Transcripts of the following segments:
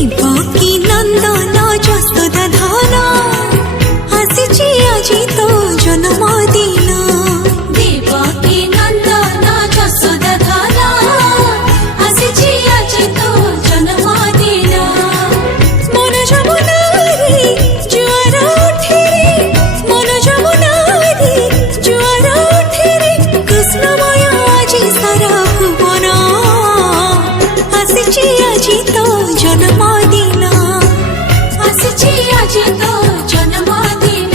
देवकी नंदन जसोदा धन आसिछि आजि तो जन्मदिन देवकी नंदन जसोदा धन आसिछि आजि तो जन्मदिन मन जमुनारी जुआर उठिरे मन जमुनारी जुआर उठिरे कृष्णमय आजि सारा भुवन आसिछि आजि तो जन्मदिन आसिछि आजि तो जन्मदिन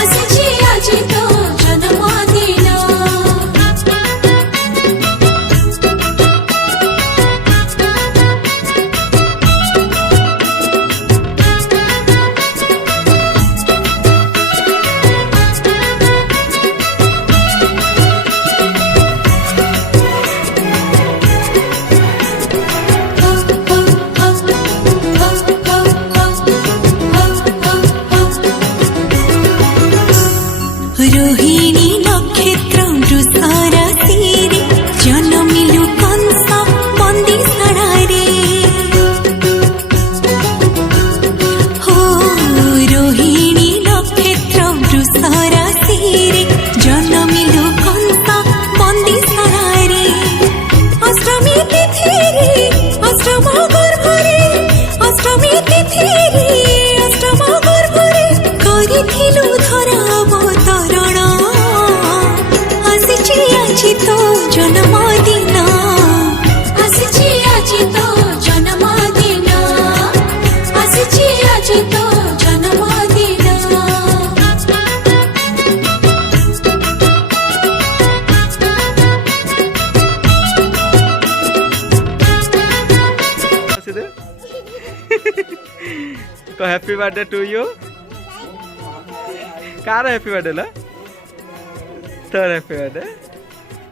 आसिछि आजि तो जन्मदिन रोहिणी नक्षत्र वृषराशिरे जन्मिलु कंस बंदिशालारे हो रोहिणी नक्षत्र वृषराशिरे जन्मिलु कंस बंदिशालारे अष्टमी तिथिरे अष्टम गर्भरे अष्टमी तिथिरे अष्टम गर्भरे करिथिलु धरा अवतरण आसिछि आजि तो जन्मदिन आसिछि आजि तो जन्मदिन आसिछि आजि तो जन्मदिन तो हैप्पी बर्थडे टू यू कार हैप्पी बर्थडे ला तर हैप्पी बर्थडे